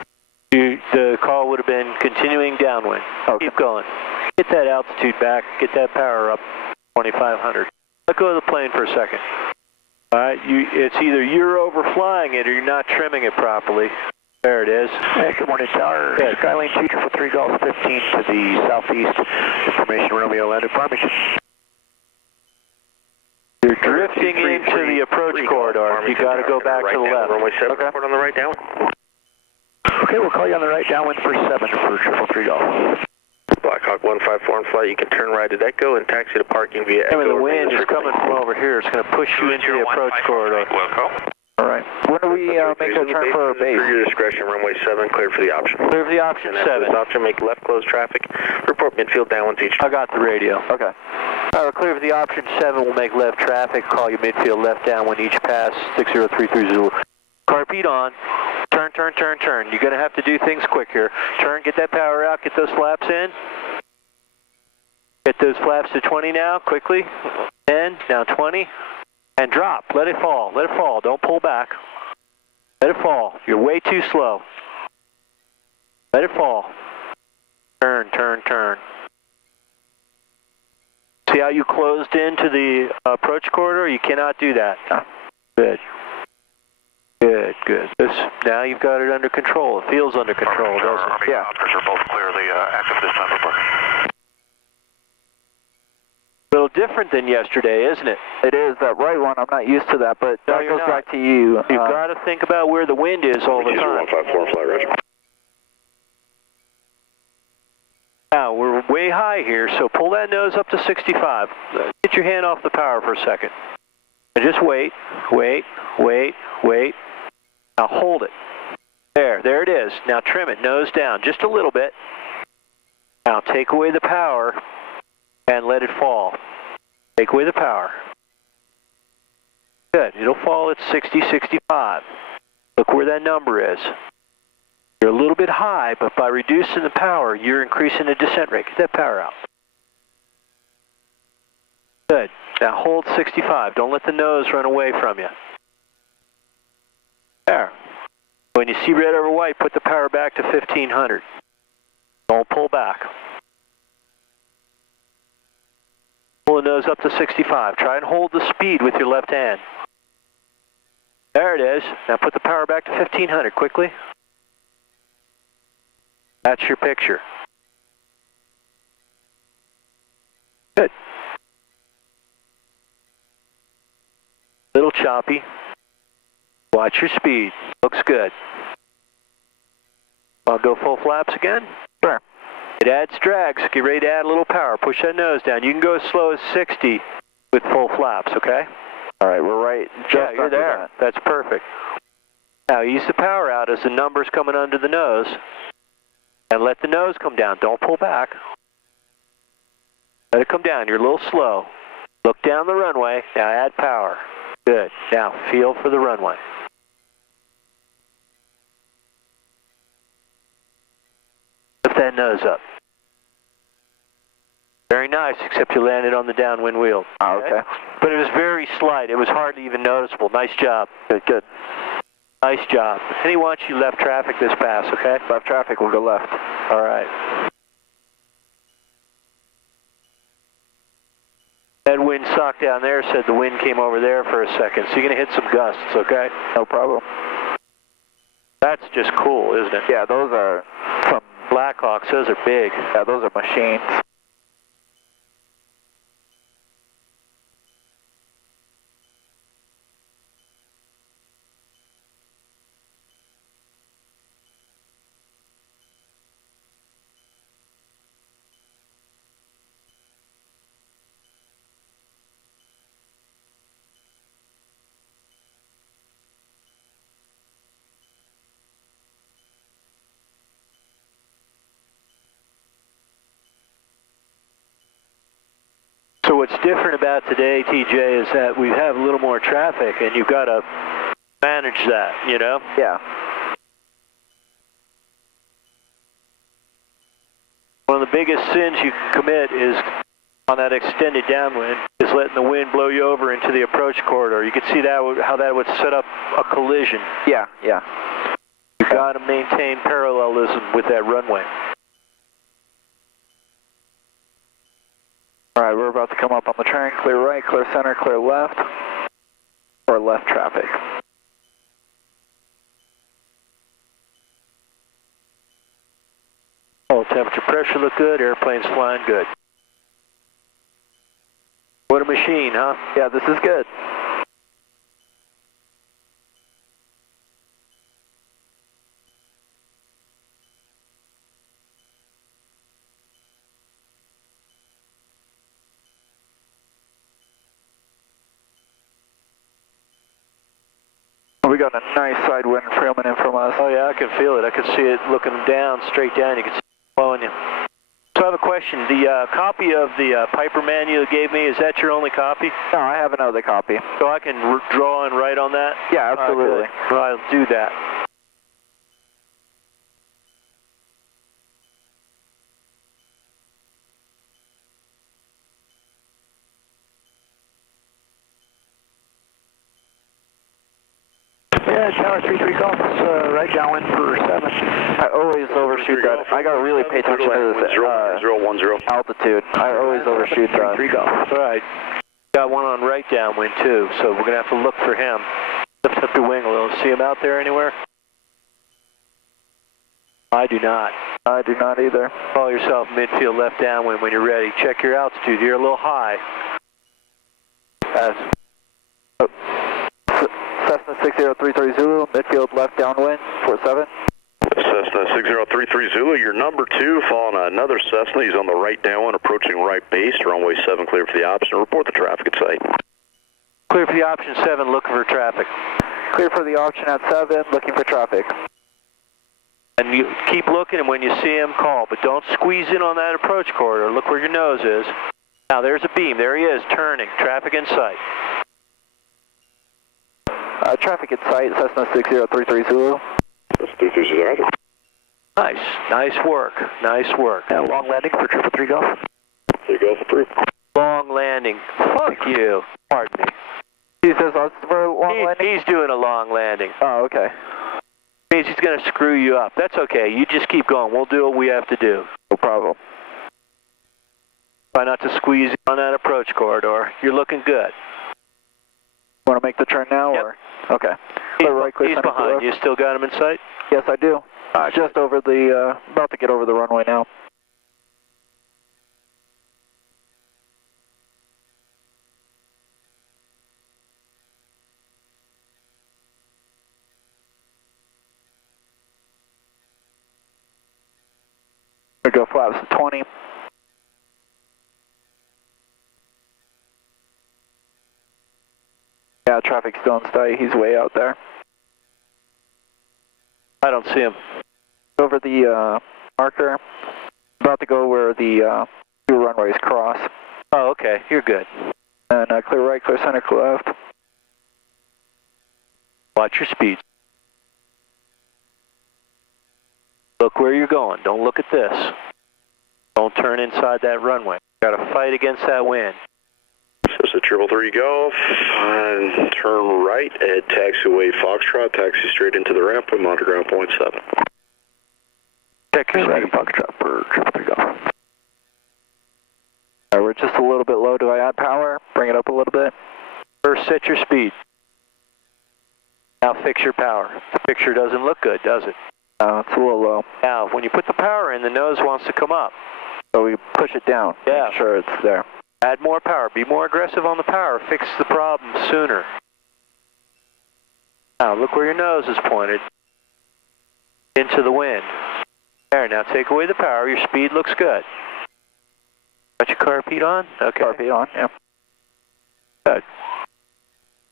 The call would have been continuing downwind. Okay. Keep going. Get that altitude back. Get that power up, 2,500. Let go of the plane for a second. All right. It's either you're overflying it or you're not trimming it properly. There it is. Hey, good morning, Tower. Good. Skylane 243 Golf 15 to the southeast. Information Romeo landed formation. You're drifting into the approach corridor. You got to go back to the left. Runway 7, Okay. report on the right down. Okay, we'll call you on the right downwind for 7 for 333 Golf. Blackhawk 154 in flight, you can turn right at Echo and taxi to parking via Echo. The wind is coming from over here. It's going to push you into the approach corridor. Welcome. All right. When do we make a turn for our base? For your discretion, runway 7, cleared for the option. Clear for the option And after 7. this option, make left close traffic. Report midfield downwind each. I got the radio. Okay. Clear for the option 7. We'll make left traffic. Call you midfield left downwind each pass. 6033 Zulu. Carpet on. Turn, turn, turn, turn. You're going to have to do things quick here. Turn, get that power out, get those flaps in. Get those flaps to 20 now, quickly. 10, now 20. And drop. Let it fall. Let it fall. Don't pull back. Let it fall. You're way too slow. Let it fall. Turn, turn, turn. See how you closed into the approach corridor? You cannot do that. Good. Good, good. Now you've got it under control. It feels under control, doesn't it? Yeah. Officers are both clearly active this time for parking. A little different than yesterday, isn't it? It is, that right one. I'm not used to that, but No, that you're goes not. back to you. You've got to think about where the wind is all the time. 154, fly right. Now, we're way high here, so pull that nose up to 65. Get your hand off the power for a second. And just wait, wait, wait, wait. Now hold it. There it is. Now trim it, nose down, just a little bit. Now take away the power and let it fall. Take away the power. Good, it'll fall at 60, 65. Look where that number is. You're a little bit high, but by reducing the power, you're increasing the descent rate. Get that power out. Good. Now hold 65. Don't let the nose run away from you. There. When you see red over white, put the power back to 1500. Don't pull back. Pull the nose up to 65. Try and hold the speed with your left hand. There it is. Now put the power back to 1500 quickly. That's your picture. Good. Little choppy. Watch your speed. Looks good. I'll go full flaps again. Sure. It adds drags. Get ready to add a little power. Push that nose down. You can go as slow as 60 with full flaps, okay? All right, we're right. Yeah, you're there. That's perfect. Now ease the power out as the number's coming under the nose. And let the nose come down. Don't pull back. Let it come down. You're a little slow. Look down the runway. Now add power. Good. Now feel for the runway. Lift that nose up. Very nice, except you landed on the downwind wheel. Oh, okay. But it was very slight. It was hardly even noticeable. Nice job. Good, good. Nice job. And he wants you left traffic this pass, okay? Left traffic, we'll go left. All right. That wind sock down there said the wind came over there for a second, so you're going to hit some gusts, okay? No problem. That's just cool, isn't it? Yeah, those are some Blackhawks. Those are big. Yeah, those are machines. So what's different about today, TJ, is that we have a little more traffic, and you've got to manage that, you know? Yeah. One of the biggest sins you can commit is on that extended downwind is letting the wind blow you over into the approach corridor. You can see that how that would set up a collision. Yeah, yeah. You've got to maintain parallelism with that runway. All right, we're about to come up on the turn. Clear right, clear center, clear left, or left traffic. Oh, temperature, pressure look good. Airplane's flying good. What a machine, huh? Yeah, this is good. We got a nice side wind coming in from us. Oh yeah, I can feel it. I can see it looking down, straight down. You can see it blowing you. So I have a question. The copy of the Piper manual you gave me, is that your only copy? No, I have another copy. So I can draw and write on that? Yeah, absolutely. Well, I'll do that. Yeah, Tower 33 Golf, right downwind for 7. I always overshoot that. I gotta really pay attention to this 010. altitude. I always overshoot that. 33 Golf. All right. Got one on right downwind too, so we're going to have to look for him. Lift up your wing a little. See him out there anywhere? I do not. I do not either. Call yourself midfield left downwind when you're ready. Check your altitude. You're a little high. Cessna 6033 Zulu, midfield left downwind, 47. Cessna 6033 Zulu, you're number 2, following another Cessna. He's on the right downwind, approaching right base, runway 7 clear for the option. Report the traffic at site. Clear for the option 7, looking for traffic. Clear for the option at 7, looking for traffic. And you keep looking, and when you see him, call. But don't squeeze in on that approach corridor. Look where your nose is. Now, there's a beam. There he is, turning. Traffic in sight. Traffic in sight, Cessna 6033 Zulu. That's 330 Zulu. Nice. Nice work. Nice work. Yeah, long landing for 333 Golf. 3 Golf approved. Long landing. Fuck you. Pardon me. He says that's for a long landing? He's doing a long landing. Oh, okay. Means he's going to screw you up. That's okay. You just keep going. We'll do what we have to do. No problem. Try not to squeeze on that approach corridor. You're looking good. Want to make the turn now? Yep. Or okay. He's, right, clear he's center behind. left. You still got him in sight? Yes, I do. Just over the, about to get over the runway now. Here go flaps 20. Yeah, traffic's still in sight. He's way out there. I don't see him. Over the marker. About to go where the two runways cross. Oh, okay. You're good. And clear right, clear center, clear left. Watch your speed. Look where you're going. Don't look at this. Don't turn inside that runway. You got to fight against that wind. This is 333 Golf, and turn right at taxiway Foxtrot, taxi straight into the ramp, and monitor ground point 7. Check your Right, speed. Foxtrot for 333 Golf. Alright, we're just a little bit low. Do I add power? Bring it up a little bit? First, set your speed. Now fix your power. The picture doesn't look good, does it? It's a little low. Now, when you put the power in, the nose wants to come up. So we push it down. Yeah. Make sure it's there. Add more power. Be more aggressive on the power. Fix the problem sooner. Now, look where your nose is pointed. Into the wind. There, now take away the power. Your speed looks good. Got your carpet on? Okay. Carpet on, yeah. Good.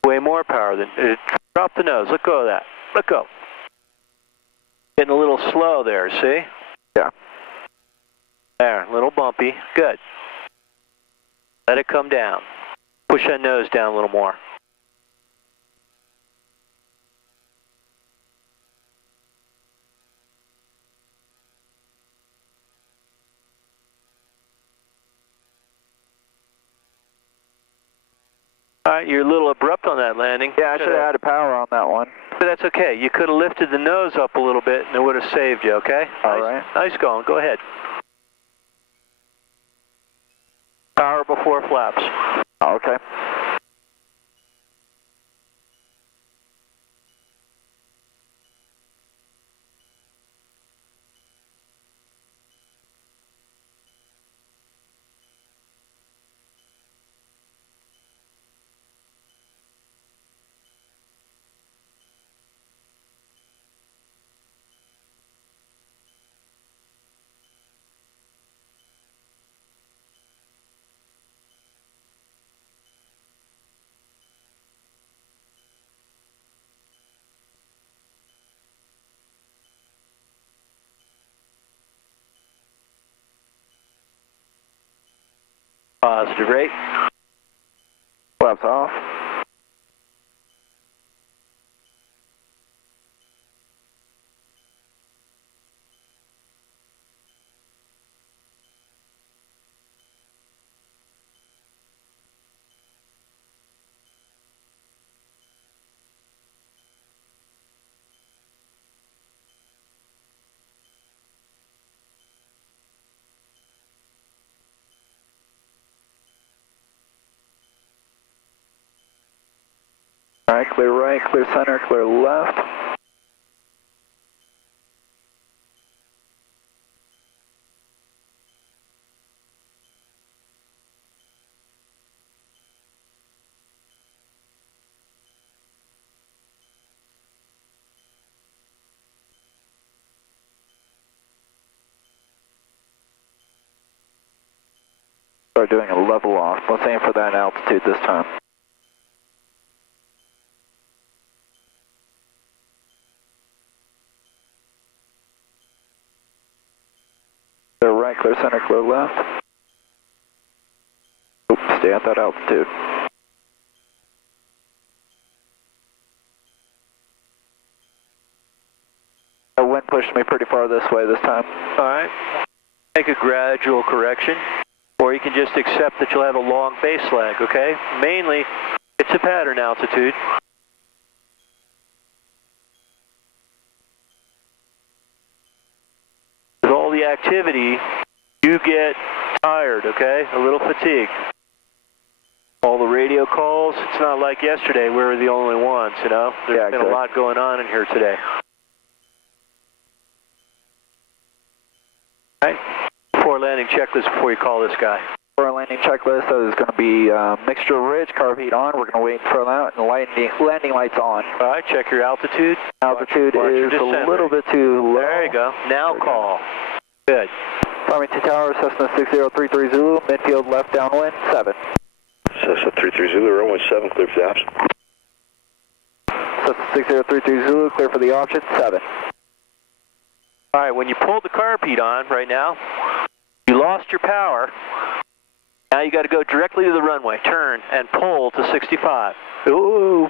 Way more power than... drop the nose. Let go of that. Let go. Getting a little slow there, see? Yeah. There, a little bumpy. Good. Let it come down. Push that nose down a little more. All right, you're a little abrupt on that landing. Yeah, I should have added power on that one. But that's okay. You could have lifted the nose up a little bit and it would have saved you, okay? All nice, right. Nice going. Go ahead. Power before flaps. Oh, okay. Positive rate. Flaps off. Alright, clear right, clear center, clear left. Start doing a level off. Let's aim for that altitude this time. Clear right, clear center, clear left. Oops, stay at that altitude. The wind pushed me pretty far this way this time. Alright. Make a gradual correction. Or you can just accept that you'll have a long base lag, okay? Mainly, it's a pattern altitude. With all the activity, you get tired, okay? A little fatigued. All the radio calls, it's not like yesterday, we were the only ones, you know? There's been a lot going on in here today. Alright, before landing checklist before you call this guy. For our landing checklist, that is going to be mixture ridge, carb heat on. We're going to wait for that, and landing lights on. Alright, check your altitude. Altitude is a little bit too low. There you go. Now call. Good. Farmington Tower, Cessna 6033 Zulu, midfield left downwind, 7. Cessna 33 Zulu, runway 7, clear for the option. Cessna 6033 Zulu, clear for the option, 7. Alright, when you pulled the carb heat on right now, you lost your power. Now you got to go directly to the runway, turn, and pull to 65. Ooh,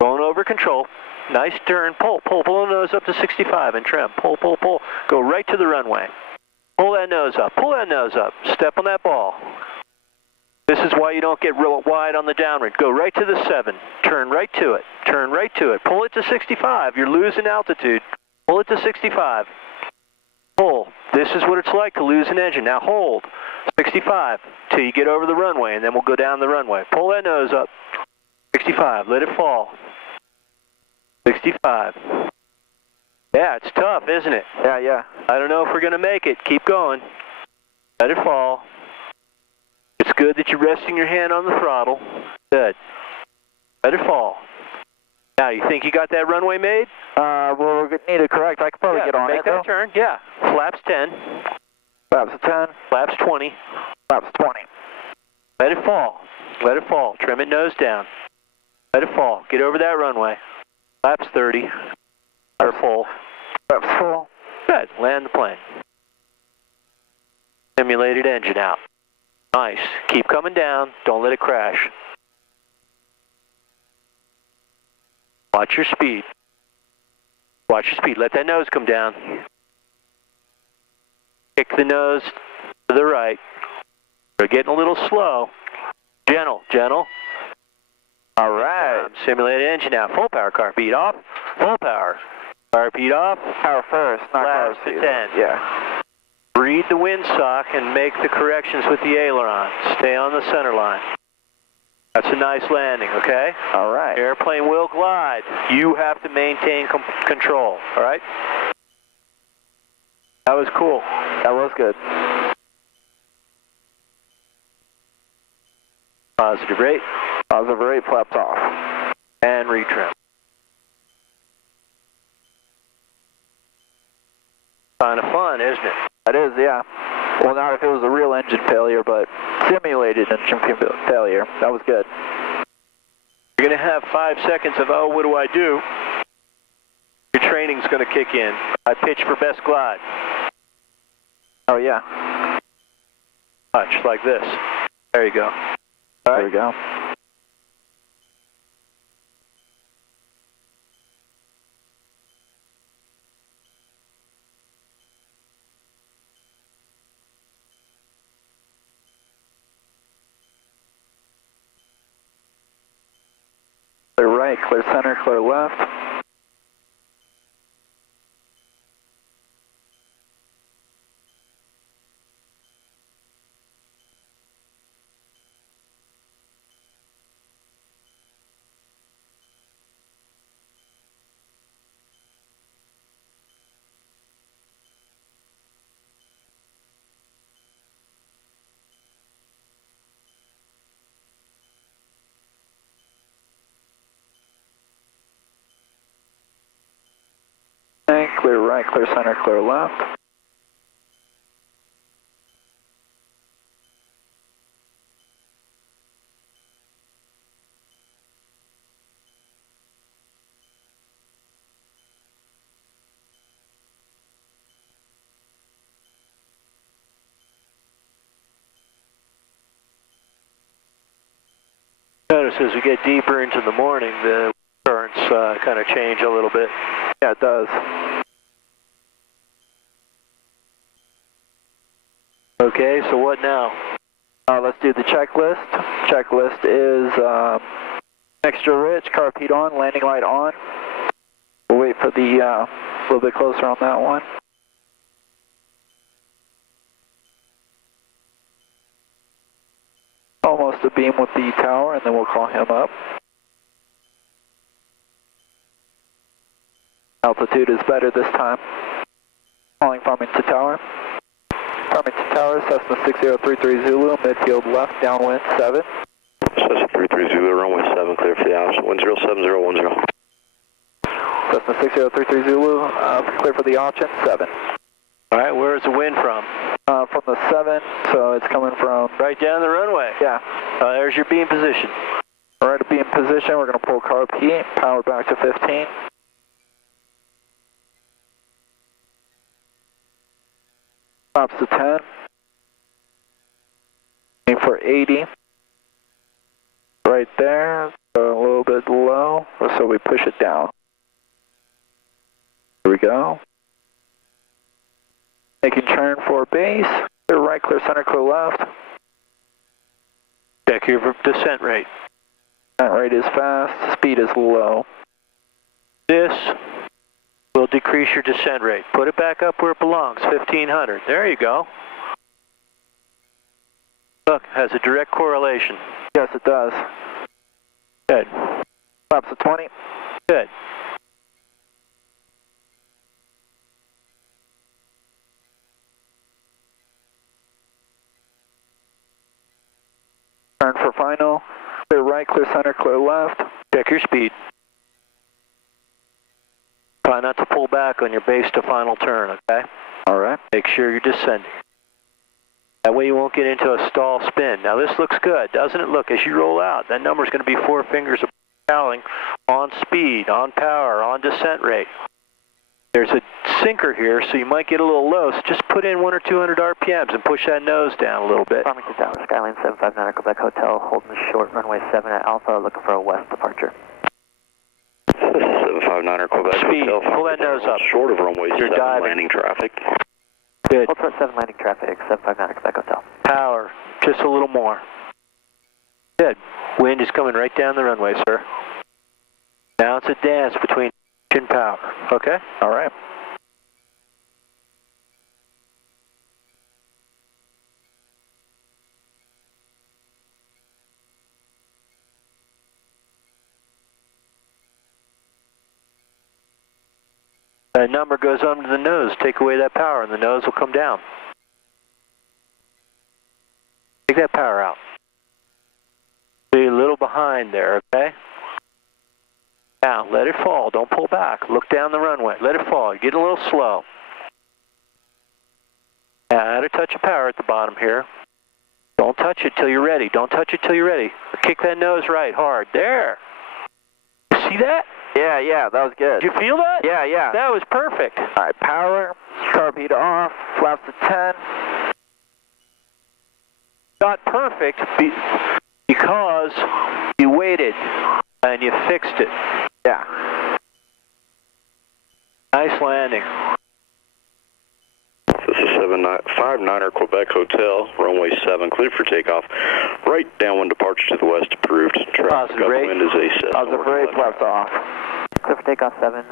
going over control. Nice turn, pull the nose up to 65 and trim. Pull. Go right to the runway. Pull that nose up, step on that ball. This is why you don't get real wide on the downwind. Go right to the 7, turn right to it, pull it to 65. You're losing altitude. Pull it to 65. Pull. This is what it's like to lose an engine. Now hold 65 till you get over the runway, and then we'll go down the runway. Pull that nose up. 65. Let it fall. 65. Yeah, it's tough, isn't it? Yeah. I don't know if we're going to make it. Keep going. Let it fall. It's good that you're resting your hand on the throttle. Good. Let it fall. Now, you think you got that runway made? Well, we're going to need it correct. I could probably get on it, though. Make that turn. Yeah. Flaps 10. Flaps 10. Flaps 20. Flaps 20. Let it fall. Let it fall. Trim it nose down. Let it fall. Get over that runway. Flaps 30. Or full. Flaps full. Good. Land the plane. Simulated engine out. Nice. Keep coming down. Don't let it crash. Watch your speed. Watch your speed. Let that nose come down. Kick the nose to the right. We're getting a little slow. Gentle. All right. Simulated engine out. Full power. Carb heat off. Full power. Carb heat off. Power first, not Flaps carb to heat. 10. Yeah. Read the windsock and make the corrections with the aileron. Stay on the center line. That's a nice landing, okay? All right. Airplane will glide. You have to maintain control, all right? That was cool. That was good. Positive rate. Positive rate, flaps off. And retrim. Kind of fun, isn't it? That is, yeah. Well, not if it was a real engine failure, but simulated engine failure. That was good. You're going to have 5 seconds of, oh, what do I do? Your training's going to kick in. I pitch for best glide. Oh, yeah. Touch like this. There you go. All right. There we go. Clear right, clear center, clear left. clear right, clear center, clear left. Notice as we get deeper into the morning, the currents kind of change a little bit. Yeah, it does. Okay, so what now? Let's do the checklist. Checklist is extra rich, carb heat on, landing light on. We'll wait for the a little bit closer on that one. Almost a beam with the tower, and then we'll call him up. Altitude is better this time. Calling Farmington Tower. Farmington Tower, Cessna 6033 Zulu, midfield left, downwind 7. Cessna 33 Zulu, runway 7, clear for the option, wind 07010. Cessna 6033 Zulu, clear for the option, 7. All right, where's the wind from? From the 7, so it's coming from... Right down the runway. Yeah. There's your beam position. All right, beam position, we're going to pull carb heat, power back to 15. Stops to 10. Aim for 80. Right there, so a little bit low, so we push it down. Here we go. Making turn for base. Clear right, clear center, clear left. Check your descent rate. Descent rate is fast, speed is low. This will decrease your descent rate. Put it back up where it belongs, 1500. There you go. Look, has a direct correlation. Yes, it does. Good. Stops to 20. Good. Turn for final. Clear right, clear center, clear left. Check your speed. Try not to pull back on your base to final turn, okay? All right. Make sure you're descending. That way you won't get into a stall spin. Now this looks good, doesn't it? Look, as you roll out, that number's going to be 4 fingers of cowling on speed, on power, on descent rate. There's a sinker here, so you might get a little low, so just put in 100 or 200 RPMs and push that nose down a little bit. Farmington Tower, Skyline 759 Quebec Hotel, holding short, runway 7 at Alpha, looking for a west departure. 759 Quebec Speed. Hotel. Pull that nose up. Short of runway 7, diving. landing traffic. Good. Hold 7 landing traffic, 759 Quebec Hotel. Power, just a little more. Good. Wind is coming right down the runway, sir. Now it's a dance between and power, okay? All right. That number goes under the nose. Take away that power and the nose will come down. Take that power out. Be a little behind there, okay? Now, let it fall. Don't pull back. Look down the runway. Let it fall. You're getting a little slow. Add a touch of power at the bottom here. Don't touch it till you're ready. Don't touch it till you're ready. Kick that nose right hard. There. See that? Yeah, that was good. Did you feel that? Yeah. That was perfect. All right, power, carb heat off, flaps to 10. Not perfect because you waited and you fixed it. Yeah. Nice landing. This is 759 Quebec Hotel, runway 7, cleared for takeoff. Right downwind departure to the west approved. Traffic upwind is A7. Positive rate, flaps off. Clear for takeoff 7.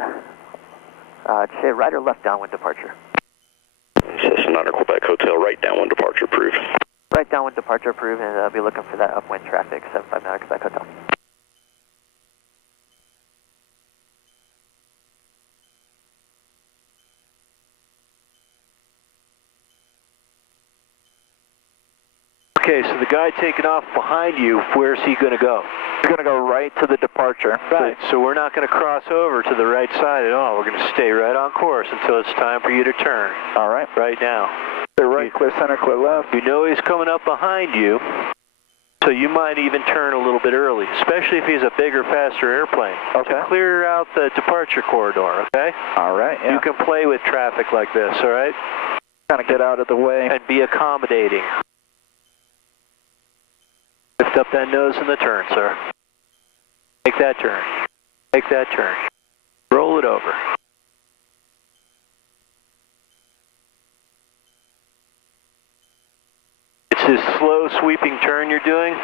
Say right or left downwind departure? Cessna Quebec Hotel, right downwind departure approved. Right downwind departure approved, and I'll be looking for that upwind traffic, 759 Quebec Hotel. Okay, so the guy taking off behind you, where's he going to go? You're going to go right to the departure. Right, so we're not going to cross over to the right side at all. We're going to stay right on course until it's time for you to turn. All right. Right now. Clear right, clear center, clear left. You know he's coming up behind you, so you might even turn a little bit early, especially if he's a bigger, faster airplane. Okay. To clear out the departure corridor, okay? All right, yeah. You can play with traffic like this, all right? Kind of get out of the way. And be accommodating. Lift up that nose in the turn, sir. Make that turn. Make that turn. Roll it over. It's this slow sweeping turn you're doing.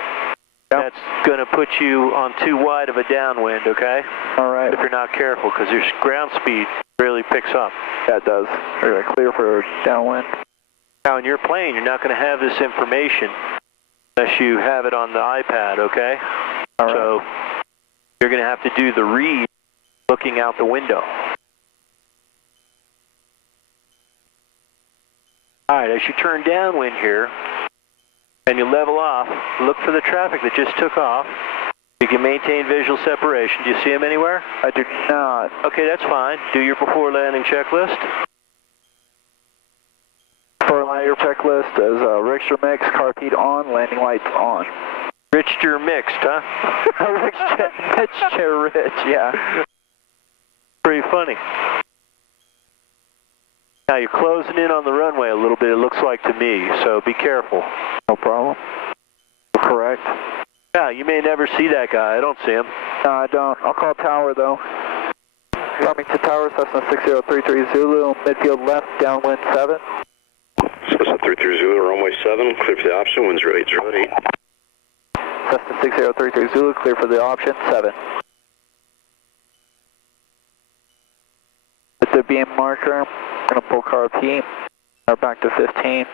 That's going to put you on too wide of a downwind, okay? All right. If you're not careful, because your ground speed really picks up. Yeah, it does. We're going to clear for downwind. Now, in your plane, you're not going to have this information unless you have it on the iPad, okay? All right. So you're going to have to do the read looking out the window. All right, as you turn downwind here and you level off, look for the traffic that just took off. You can maintain visual separation. Do you see him anywhere? I do not. Okay, that's fine. Do your before landing checklist. For your checklist is Richter mix, car feed on, landing lights on. Richter mixed, huh? Rich, yeah. Pretty funny. Now you're closing in on the runway a little bit, it looks like to me, so be careful. No problem. Correct. Yeah, you may never see that guy. I don't see him. No, I don't. I'll call tower, though. Coming to tower, Cessna 6033 Zulu, midfield left, downwind 7. Cessna 33 Zulu, runway 7, clear for the option, winds 0808. Cessna 6033 Zulu, clear for the option, 7. With the beam marker, I'm going to pull car P, or back to 15.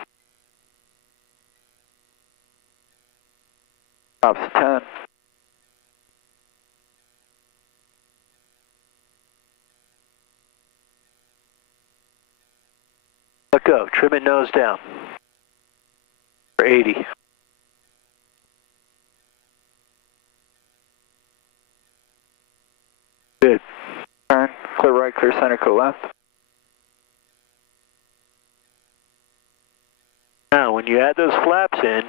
Ops 10. Let go. Trim it nose down. For 80. Good. Turn. Clear right, clear center, clear left. Now, when you add those flaps in,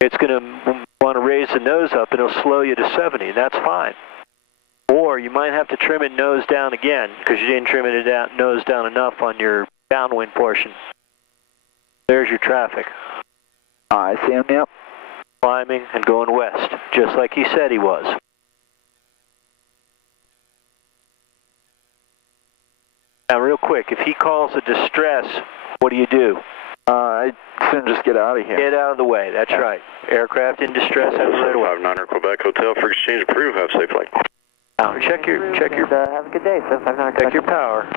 it's going to want to raise the nose up and it'll slow you to 70, and that's fine. Or you might have to trim it nose down again because you didn't trim it down, nose down enough on your downwind portion. There's your traffic. I see him, yep. Climbing and going west, just like he said he was. Now, real quick, if he calls a distress, what do you do? I'd soon just get out of here. Get out of the way, that's right. Aircraft in distress, have it right away. 59er Quebec Hotel for exchange approved, have a safe flight. Now, check your have a good day, 759. check your power.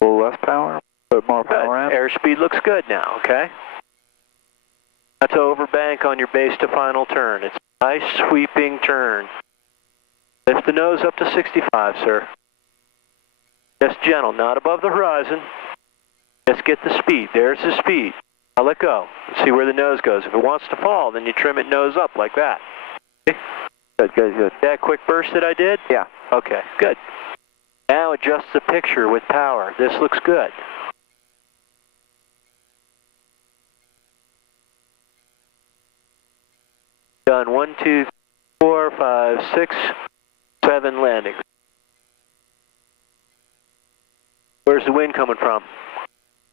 A little less power, put more power in. Airspeed looks good now, okay? That's overbank on your base to final turn. It's a nice sweeping turn. Lift the nose up to 65, sir. Just gentle, not above the horizon. Just get the speed. There's the speed. Now let go. See where the nose goes. If it wants to fall, then you trim it nose up like that. Okay? Good, good, good. That quick burst that I did? Yeah. Okay, good. Now adjust the picture with power. This looks good. Done 1, 2, 4, 5, 6, 7 landings. Where's the wind coming from?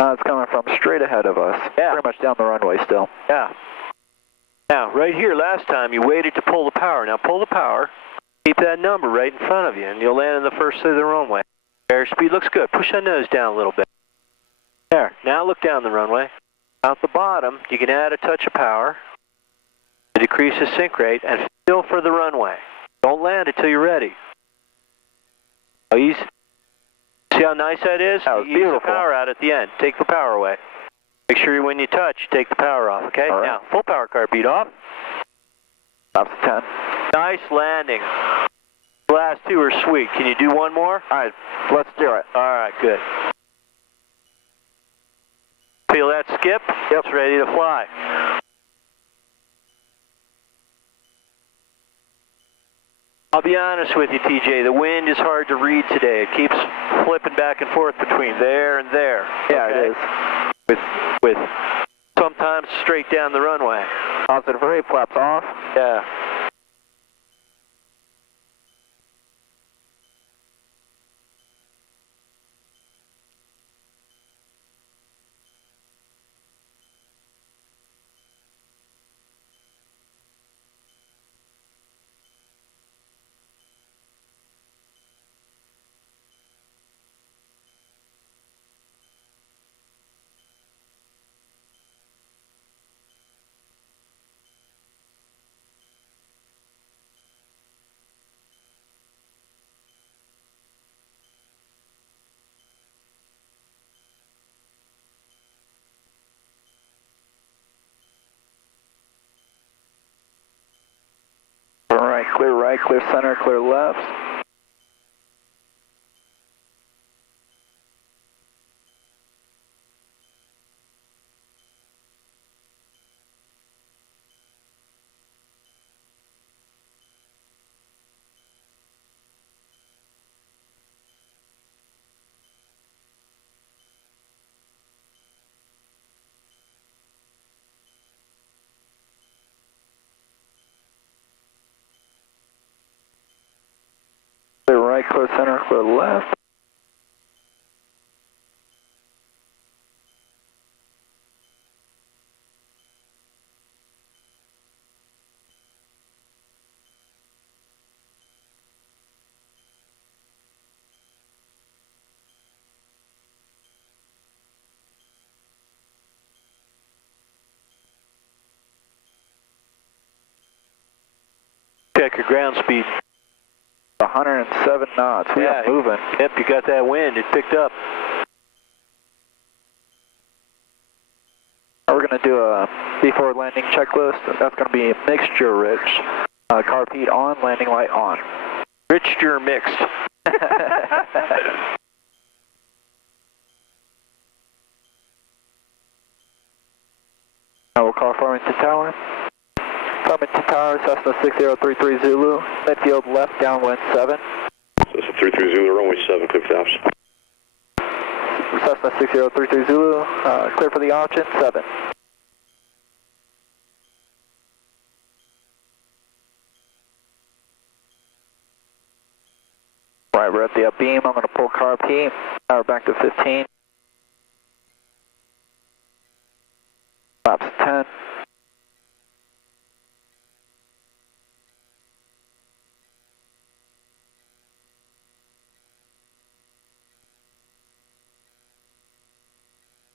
It's coming from straight ahead of us. Yeah. Pretty much down the runway still. Yeah. Now, right here, last time you waited to pull the power. Now pull the power. Keep that number right in front of you, and you'll land in the first of the runway. Airspeed looks good. Push that nose down a little bit. There. Now look down the runway. Out the bottom, you can add a touch of power to decrease the sink rate and feel for the runway. Don't land until you're ready. Oh, easy. See how nice that is? That was you use the beautiful. power out at the end. Take the power away. Make sure when you touch, take the power off, okay? All right. Now, full power car beat off. Ops 10. Nice landing. The last two are sweet. Can you do one more? All right, let's do it. All right, good. Feel that skip? Yep. It's ready to fly. I'll be honest with you, TJ, the wind is hard to read today. It keeps flipping back and forth between there and there. Yeah, okay? it is. With sometimes straight down the runway. Positive rate, flaps off. Yeah. Right, clear center, clear left. Clear right, clear center, clear left. Check your ground speed. 107 knots. We are moving. Yep, you got that wind. It picked up. We're going to do a before landing checklist. That's going to be mixture rich. Carb heat on, landing light on. Mixture mixed. We'll call Farmington Tower. Farmington Tower, Cessna 6033 Zulu. Midfield left, downwind 7. Cessna 33 Zulu, runway 7, clear for the option. Cessna 6033 Zulu, clear for the option, 7. Right, we're at the up beam. I'm going to pull carb heat. Power back to 15. Flaps 10.